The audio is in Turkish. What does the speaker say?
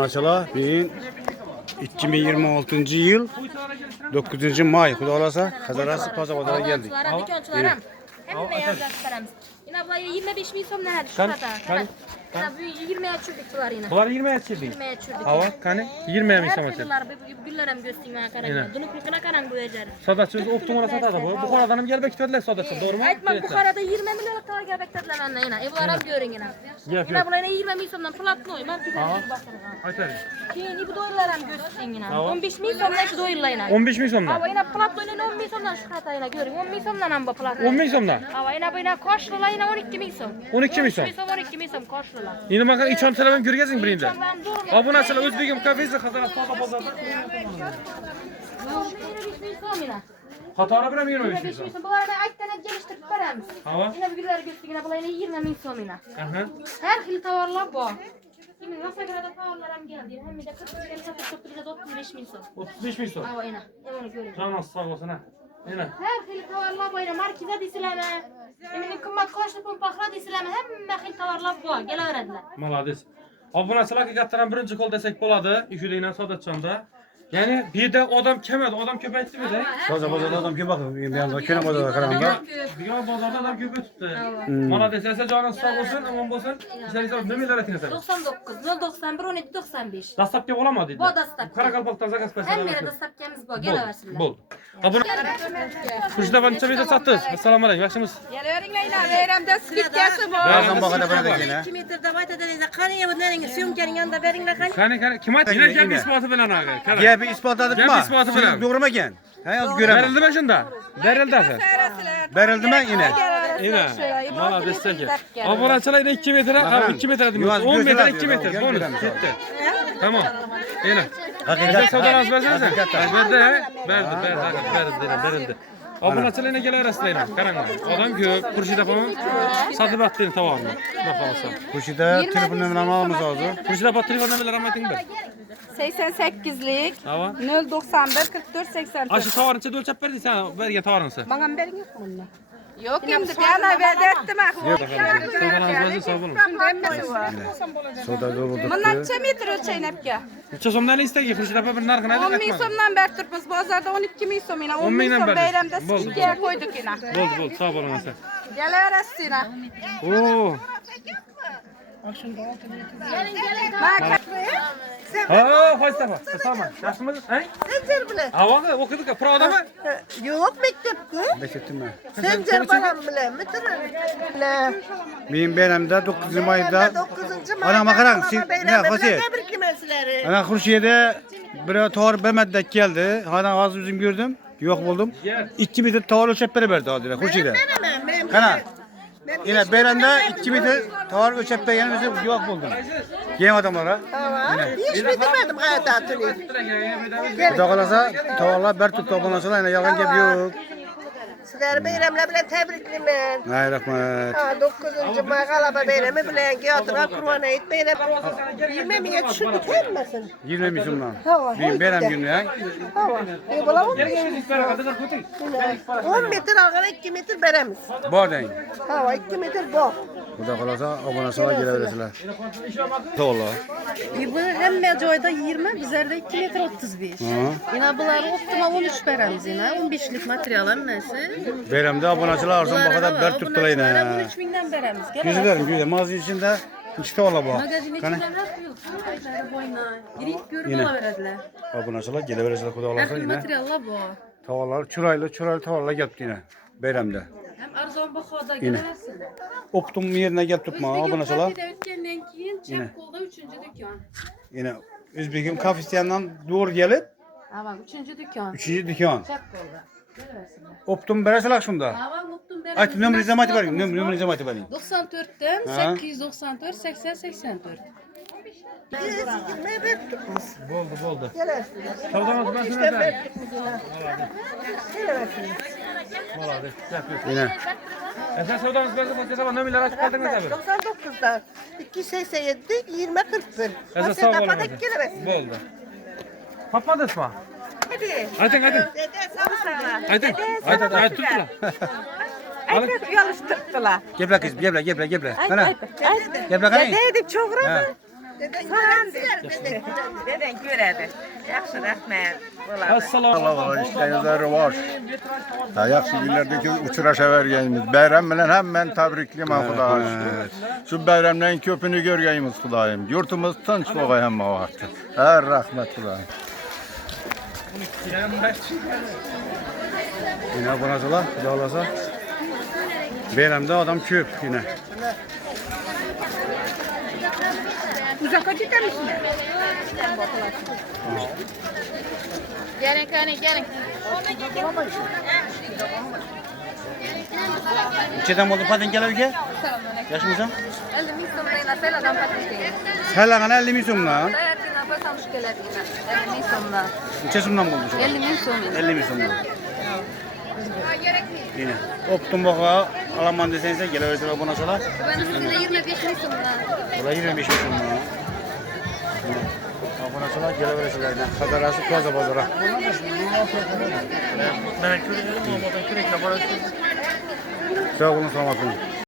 Maşallah 2026 yıl 9. may Xudoolasa Qazarasi pazarga geldik. Hem ne yazacaklarımız. Yine bu 25 bin son nerede şu kadar. Yine bu 20'ye çürdük bunlar yine. Bular 20'ye çürdük. 20'ye çürdük. Hava kanı 20'ye mi Her işte? kıllar güllerim göstereyim kararına. Bunu kırkına karan bu ecer. Sadatçı optumuna satardı bu. Bu karadanım gel beklediler sadatçı doğru mu? Aytma bu karada 20 milyon kadar gel beklediler anne yine. Evlara görün yine. Yine bunlar 20 bin sondan plat koy. Ben güzel bir bakarım. Aytar. Ki bu doyurlarım göstereyim yine. 15 bin sondan şu doyurlar yine. 15 bin somdan. Hava yine plat koyun 10 bin sondan şu kadar yine görün. 10 bin sondan amba plat. 10 bin somdan. Hava yine bu yine koşlular yine 12 bin son. 12 bin son. 12 bin son koşlular. Yine bakın içan telefon görgezin birinde. Abone asla Özbek'im kafesi Qazarasi pazarda. Hatara bilen 25 bin son. Bu arada ayttan geliştirip veremiz. Hava. Yine bir güler göstereyim yine bulayına 20 bin son yine. Aha. Her xil tovarlar bu. Şimdi nasıl kadar tovarlarım geldi. Hem de 40 bin satışta 35 bin son. 35 bin son. Hava yine. Hemen görün. Canın sağ olasın ha. Yine. Her xil tovarlar bu yine markize disileme. Eminim kımmat koşlu pumpakla disileme. Hem xil tovarlar bu. Gel öğrendiler. Malades. Abone asla hakikaten birinci kol desek boladı. İşüliğine sadatçanda. Yani bir de adam kemedi, adam köpekti mi de? Pazarda adam kim bakıyor? Yanında köne pazarda karanlıkta. Bir bazarda adam köpek tuttu. Malades ise canın sağ olsun, aman bolsun. İşte ne milyar etiniz? 99, 091, 12, 95. Dastlapki olamadı. Bu dastlapki. Karakalpak'tan zakas pesel. Hem yere dastlapkemiz bu. Gel öğrensinler. Bol. Abone. Kuşda bana çabuk da sattınız. Assalamu aleykum. Yaxshimisiz? Geliveringlaylar, bayramda skitkasi bor. Birazdan bakada böyle yine. 2 metrda baytadangizlar, qani bunlaringiz syomkaning yanında beringlar qani. Kani kim aytdi? Yine gel isboti bilan aga. Gel bir ispat Gel bir isbatı bilen. Siz doğru mu gen? Hayat göremem. Berildi mi şunda? Berildi axı. Berildi mi yine? Yine. Mala destek. Abonaçılar yine 2 metre, abi 2 metre dedim. 10 metre 2 metre. Bonus. Gitti. Tamam. Yine. Hakikat savdan versene sen. Verdi. Abonaçılar yine gel arasındayım. Karanlık. Adam köp, kurşida falan satıp attığını tamam mı? Bakalım. Kuşida telefon numaramı almamız lazım. Kurşida batırıyor ne bilir rahmetin bir. 88'lik Hava. 091 44 84. Aşı tavarın içinde ölçep verdi sen vergen tavarınsı. Bana berin yok mu? Yok şimdi bana verdi ettim ah. Savdan sağ olun. Soda dolu bulduk. Bundan neçe metre ölçeynepke? Çosomdan istegi kurşida bir narkın 10 bin somdan beri turpuz bazarda 12 bin som yine 10 bin binden som beri. bayramda Bol, skitkiye koyduk yine. Bol sağ olun sen. Geliverasın yine. Oo. Bak. Ha, hoş tafa. Tamam. Yaşımız, he? Sencer bile. Hava okuduk. Proda mı? Yok mektepte. Beşettim ben. Sencer balam bile. Mütürüm bile. Benim beynimde 9. mayda. 9. Ana bakaran ne Hosey? Tebriklemesileri. Ana Hurşiye'de bir tavır Mehmet'dek geldi. Hana az üzüm gördüm. Yok buldum. 2 metre tavır ölçep verdi adile Hurşiye'de. Kana. Yine beyremde 2 metre tavır ölçep yani bizim yok buldum. Yem adamlara. Hiç bitirmedim hayatını. Bu da kalasa tavarlar ber tut toplansalar yine yalan gibi yok. Sizleri bayramla bile tebriklemen. Hay rahmet. 9. May Galaba bayramı bilen Giyatır'a kurban ayet bayram. 20 bine düşürdük gelmesin. 20 misin lan? Hava. Benim beyrem günü ya. Hava. Bulamam. 10 metre algara 2 metre beremiz. Bu deyin. Hava 2 metre bu. Bu da kalasa abonasına gelebilirler. Doğru. Bu hemme joyda 20, bizlerde 2 metre 35. Yine bunlar optima 13 beremiz yine, 15'lik materyal emmesi. Beyremde abonasılar arzun bakada ber tuttular yine. 13 binden beremiz. Güzelim güzel. Mağaza içinde işte ola bu. Magazin Kana. içinden nasıl yok? Ayları boyuna. Girik görüp Yine. alaverdiler. Abonasılar gelebilirler kuda Her olarsa türlü yine. materyalla bu. Tavalar çuraylı tavalar geldi yine. Beyremde. Hem arzon bakada Yine. gelirsin. Optum yerine geldi tutma abonasılar. Özbek'in ötkenden keyin Çapkol'da 3. dükkan. Yine Özbek'in kafesiyandan doğru gelip Aman 3. dükkan. 3. dükkan. Çapkol'da. Geliversinler. Optum bereselak şunda. Aman unuttum ben. Ayt nömrü zamati var. Nömrü zamati var. 94'ten Ha. 894 80 84. 20 ber tutmaz. Boldu. Gelersin. Savdan ben İşte sana ber tutmaz. Geleversin. Yine. Sen savdan ben sana ne milyar açıp kaldınız abi. 99'da 287 20 41. Esa sağ olun. Tapadak geleversin. Boldu. Papadız mı? Hadi. Aytın. Dede sağ sana. Aytın tuttular. Ayıp yanlış tuttular. Geble kız geble. Kana. Geble kana. Dedeydik çok Ha. Deden göredi. Yaxşı rəhmət. Assalamu Allah işləyənləri var. Yaxşı günlərdəki uçuraşa vergəyimiz. Bayram bilen hemen təbrikliyim Xudağa. Şu bayramların köpünü görgəyimiz Xudayım. Yurtumuz tınç boğay hem vaxtı. Hər rəhmət Xudayım. Yine abonacılar, dağılasa. Beyremde adam köp yine. Uzaka gidemişsin. Gelin kani gelin. İçeden oldu paten gel evge. Yaşımıza. 50 mil somlayına seladan patikleyin. Selagan 50 milyon lan. Dayatkına basamış gelediğine. 50 mil somla. İçesinden buldu şu an. 50 mil somla. 50 milyon. Yine. Optum baka alaman desenize gel evge abonacılar. Ben üstünde 25 mil somla. Ola 25 milyon lan. Abonacılar gel evge kadarası plaza pazara. Sağ olun, selamat olun.